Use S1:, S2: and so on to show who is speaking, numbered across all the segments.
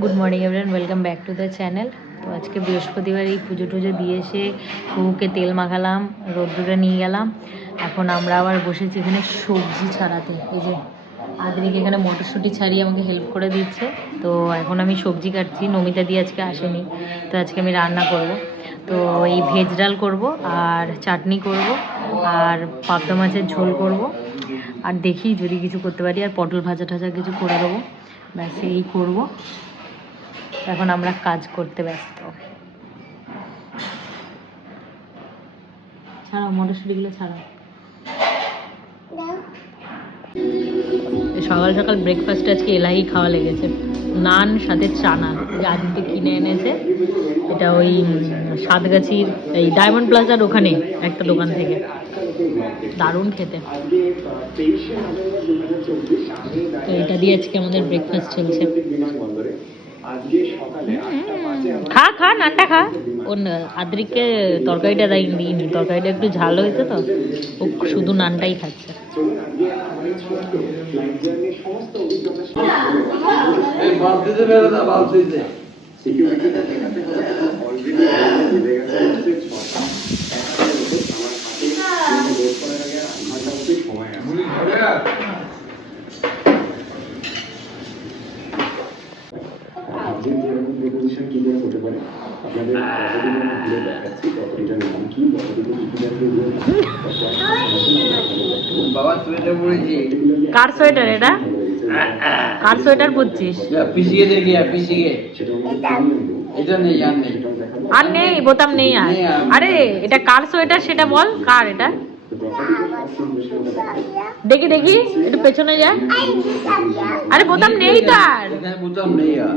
S1: Good morning everyone welcome back to the channel তো আজকে বৃহস্পতিবার, এই পুজো টুজো দিয়ে এসে কুকুকে তেল মাখালাম, রোদ্দুরে নিয়ে গেলাম। এখন আমরা আবার বসেছি এখানে সবজি ছাড়াতে। এই যে আদরিক এখানে মটরশুঁটি ছাড়িয়ে আমাকে হেল্প করে দিচ্ছে। তো এখন আমি সবজি কাটছি, নমিতা দিয়ে আজকে আসেনি। তো আজকে আমি রান্না করব। তো এই ভেজ ডাল করব আর চাটনি করব আর পাবদা মাছের ঝোল করব। আর দেখি যদি কিছু করতে পারি, আর পটল ভাজা টাজা কিছু করে দেবো। ব্যাস, এই করব। এখন আমরা কাজ করতে ব্যস্ত। ছাড়াও, মটরশুটিগুলো ছাড়াও। সকাল সকাল ব্রেকফাস্টে আজকে এলাহি খাওয়া লেগেছে। নান, সাথে চানা আদিত্য কিনে এনেছে, এটা ওই সাতগাছির, এই ডায়মন্ড প্লাজার ওখানে, একটা দোকান থেকে। দারুণ খেতে। তো এটা দিয়ে আজকে আমাদের ব্রেকফাস্ট চলছে। খা খা নানটা খা। ও আদ্রিককে তরকারিটা দেয় দিইনি তরকারিটা একটু ঝাল হয়েছে তো ও শুধু নানটাই খাচ্ছে।
S2: এই
S3: এরকম প্রপোজিশন কি করে হতে পারে? আপনাদের পদ্ধতি ঘুরে দেখাচ্ছি পদ্ধতিটার নাম কি ইতিহাসকে দিয়ে
S2: বাবা সোয়েটার পরেছি।
S1: কার সোয়েটার এটা? কার সোয়েটার পরছিস?
S2: পিছিয়ে দেখি আর পিছিয়ে এটা নেই আর নেই।
S1: আর নেই বোতাম নেই আর। আরে এটা কার সোয়েটার সেটা বল কার এটা? দেখি দেখি একটু পেছনে যা। আরে বোতাম নেই তার
S2: বোতাম নেই আর।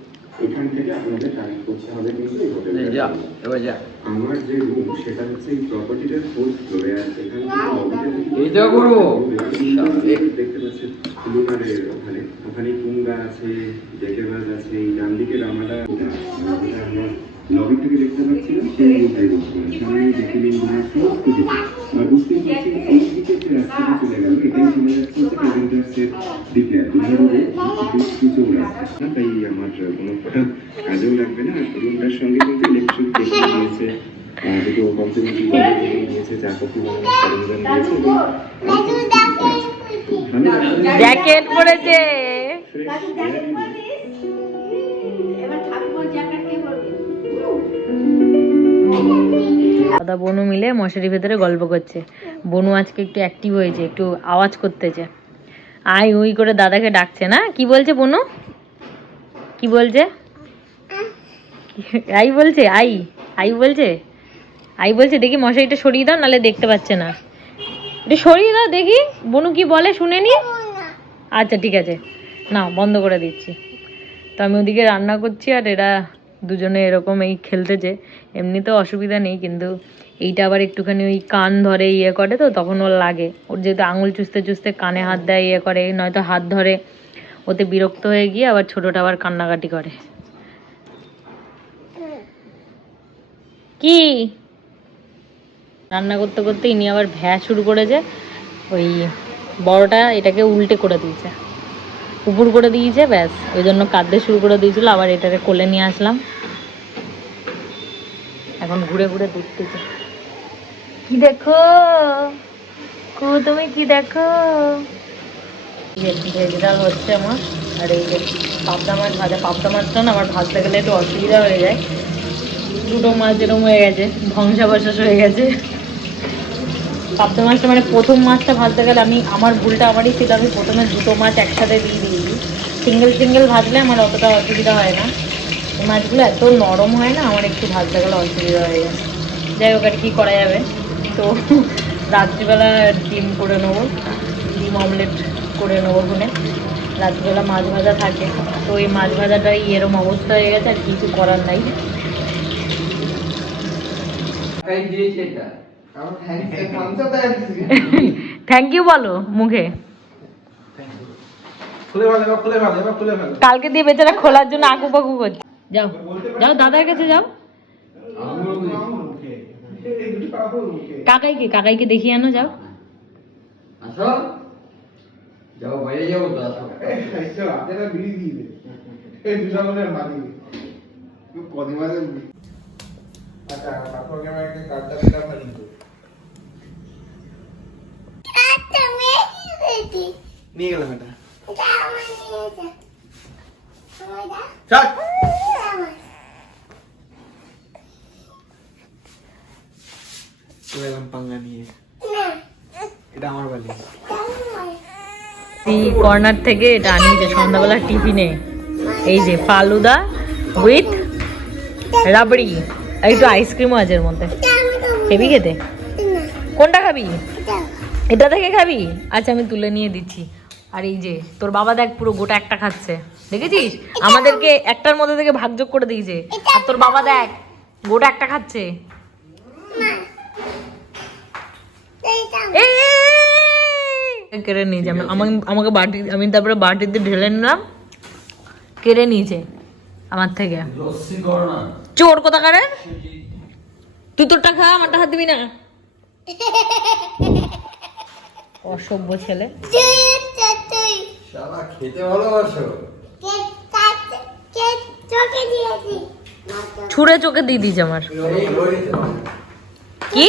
S3: এখান থেকে আপনাদের কানেক্ট করতে হবে কিন্তু এই হোটেলটা
S2: এবার যা।
S3: আমার যে রুম সেটা হচ্ছে এই প্রপার্টিটার ফোর্থ ফ্লোরে আর এখান থেকে
S2: করব?
S3: দেখতে পাচ্ছেন লুনারের ওখানে। ওখানে কুঙ্গা আছে ডেকেবাজ আছে এই ডান দিকে রামাডা ওটা লবি থেকে দেখতে পাচ্ছিলাম সেই রুমটাই বলছিলাম সামনে দেখে নিন কিছু আর বুঝতেই পারছেন এই দিকে যে রাস্তাটা চলে গেল এটাই চলে যাচ্ছে হচ্ছে কেভেন্টার্সের দিকে আর বেশ কিছু রাস্তা তাই আমার কোনো কাজেও লাগবে না আর রুমটার সঙ্গে কিন্তু ইলেকট্রিক কেটলি নিয়েছে দুটো কমপ্লিমেন্টারি নিয়েছে চা কফি বানানোর সরঞ্জাম নিয়েছে এবং ভালো রান্না-
S1: জ্যাকেট পরেছে দাদা বনু মিলে মশারির ভেতরে গল্প করছে। বনু আজকে একটু অ্যাক্টিভ হয়েছে, একটু আওয়াজ করতেছে। আই উই করে দাদাকে ডাকছে না? কি বলছে বনু? কি বলছে? আই বলছে, আই আই বলছে? আই বলছে, দেখি মশারিটা সরিয়ে দাও, নাহলে দেখতে পাচ্ছে না। এটা সরিয়ে দাও দেখি, বনু কি বলে শুনে নি? আচ্ছা ঠিক আছে। না বন্ধ করে দিচ্ছি। তো আমি ওদিকে রান্না করছি আর এরা দুজনে এরকম এই খেলতেছে। এমনিতেও অসুবিধা নেই, কিন্তু এইটা আবার একটুখানি ওই কান ধরে ইয়ে করে তো, তখন ওর লাগে। ওর যেহেতু আঙুল চুষতে চুষতে কানে হাত দেয় ইয়ে করে, নয়তো হাত ধরে। ওতে বিরক্ত হয়ে গিয়ে আবার ছোটোটা আবার কান্নাকাটি করে। কি? রান্না করতে করতে ইনি আবার ভ্যা শুরু করেছে। ওই বড়টা এটাকে উল্টে করে দিয়েছে। উপর করে দিয়েছে, ব্যাস। ওই জন্য কাঁদতে শুরু করে দিয়েছিল, আবার এটাকে কোলে নিয়ে আসলাম। এখন ঘুরে ঘুরে দেখতেছে কি দেখো? কু, তুমি কি দেখো? ভেজ ডাল হচ্ছে আমার, আর এই যে পাবদা মাছ ভাজা, পাবদা মাছটা না আমার ভাজতে গেলে একটু অসুবিধা হয়ে যায়। দুটো মাছ এরকম হয়ে গেছে, ধ্বংসাবশেষ হয়ে গেছে। পাবদা মাছটা মানে প্রথম মাছটা ভাজতে গেলে আমি, আমার ভুলটা আমারই ছিল, আমি প্রথমে দুটো মাছ একসাথে দিয়ে দিয়েছি। সিঙ্গেল সিঙ্গেল ভাজলে আমার অতটা অসুবিধা হয় না। মাছগুলো এত নরম হয় না, আমার একটু ভাজতে গেলে অসুবিধা হয়ে যায়। যাই হোক, আর কি করা যাবে? তো রাত্রিবেলা ডিম করে নেব ডিম অমলেট করে নেব ওখানে। রাত্রিবেলা মাছ ভাজা থাকে তো এই মাছ ভাজাটাই এরম অবস্থা হয়ে গেছে আর কিছু করার নাই। থ্যাংক ইউ বলো মুখে। কালকে দিয়ে বেচারা খোলার জন্য আকু পাকু করছে। যাও যাও দাদার কাছে যাও। কাকাইকে কাকাইকে দেখিয়ে আনো যাও
S2: আসো যাও বাইরে যাব তো আসো
S4: এটা বিড়ি দিয়ে দে এই দুজনের মারি কদিন বাদে আচ্ছা তারপর ক্যামেরা একটা কার্ডটা দিলাম না কিন্তু নিয়ে গেলাম এটা চাট
S1: এই কর্নার থেকে এটা আনিয়েছে সন্ধ্যাবেলা টিফিনে এই যে ফালুদা উইথ রাবড়ি। আর একটু আইসক্রিমও আছে এর মধ্যে। হেবি খেতে? কোনটা খাবি? এটা থেকে খাবি? আচ্ছা আমি তুলে নিয়ে দিচ্ছি। আর এই যে, তোর বাবা দেখ পুরো গোটা একটা খাচ্ছে। দেখেছিস? আমাদেরকে একটার মধ্যে থেকে ভাগযোগ করে দিয়েছে। আর তোর বাবা দেখ, গোটা একটা খাচ্ছে। কেড়ে নিয়েছে আমি আমাকে আমাকে বাটি আমি তারপরে বাটিতে ঢেলে নিলাম কেড়ে নিয়েছে আমার থেকে।
S2: করো
S1: চোর কোথাকারে? তুই তোরটা খা আমারটা হাত দিবি না। অসভ্য ছেলে। ছুঁড়ে চোখে দিয়ে দিয়েছে আমার। কি?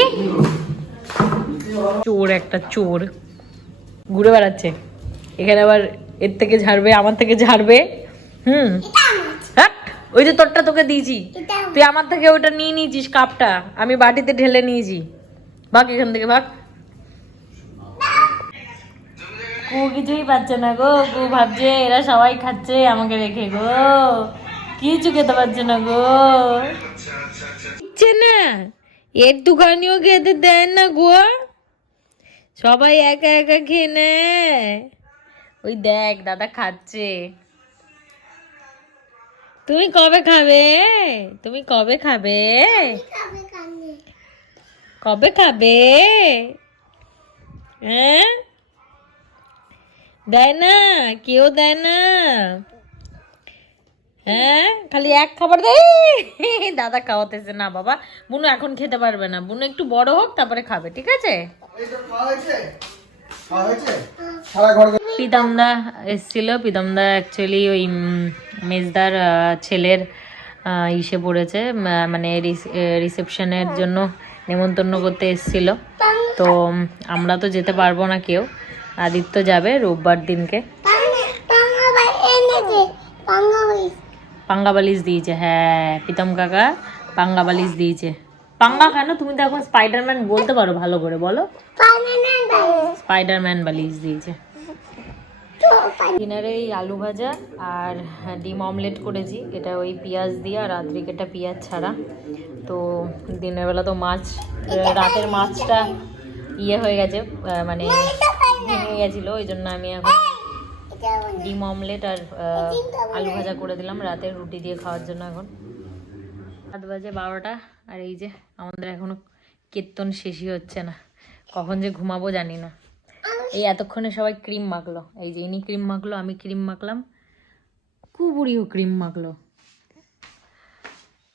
S1: চোর একটা চোর। ঘুরে বেড়াচ্ছে। এখানে আবার এর থেকে ঝাড়বে, আমার থেকে ঝাড়বে। হুম। ওই যে তোরটা তোকে দিয়েছি। তুই আমার থেকে ওটা নিয়ে নিয়েছিস কাপটা। আমি বাটিতে ঢেলে নিয়েছি। ভাগ এখান থেকে, ভাগ। কু কিছুই পাচ্ছে না গো, কু ভাবছে এরা সবাই খাচ্ছে, আমাকে রেখে গো। কিছু খেতে পারছে না গো। না। এর একটুখানিও খেতে দেয় না গো। সবাই একা একা খেয়ে নেয়। ওই দেখ, দাদা খাচ্ছে। তুমি কবে খাবে? তুমি কবে খাবে? কবে খাবে? হ্যাঁ? দেয় না, কেউ দেয় না। হ্যাঁ? খালি এক খাবার দেয় দাদা খাওয়াতেছে। না বাবা, বুনু এখন খেতে পারবে না। বুনু একটু বড় হোক, তারপরে খাবে, ঠিক আছে? পিতামদা এসেছিল। পিতামদা অ্যাকচুয়ালি ওই মেজদার ছেলের ইসে পড়েছে। মানে রিসেপশনের জন্য নেমন্তন্ন করতে এসেছিল। তো আমরা তো যেতে পারব না কেউ। আদিত্য যাবে রোববার দিনকে। পাঙ্গা বালিশ দিয়েছে হ্যাঁ প্রীতম কাকা পাঙ্গা বালিশ দিয়েছে। পাঙ্গা কেন? তুমি তো এখন স্পাইডারম্যান বলতে পারো ভালো করে, বলো। স্পাইডারম্যান বালিশ দিয়েছে। ডিনারে এই আলু ভাজা আর ডিম অমলেট করেছি। এটা ওই পেঁয়াজ দিয়ে আর রাত্রিকেটা পেঁয়াজ ছাড়া। তো দিনের বেলা তো মাছ, রাতের মাছটা ইয়ে হয়ে গেছে মানে ভেঙে গেছিল, ওই জন্য আমি এখন ডিম অমলেট আর আলু ভাজা করে দিলাম রাতের রুটি দিয়ে খাওয়ার জন্য এখন। রাত বাজে বারোটা আর এই যে আমাদের এখনও কীর্তন শেষই হচ্ছে না। কখন যে ঘুমাবো জানি না। এই এতক্ষণে সবাই ক্রিম মাখলো। এই যে ইনি ক্রিম মাখলো আমি ক্রিম মাখলাম। কুবুড়িও ক্রিম মাখলো।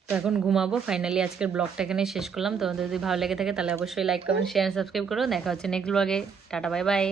S1: তো এখন ঘুমাবো ফাইনালি আজকের ব্লগটা এখানে শেষ করলাম। তোমাদের যদি ভালো লেগে থাকে তাহলে অবশ্যই লাইক কমেন্ট শেয়ার সাবস্ক্রাইব করো। দেখা হচ্ছে নেক্সট ব্লগে টাটা বাই বাই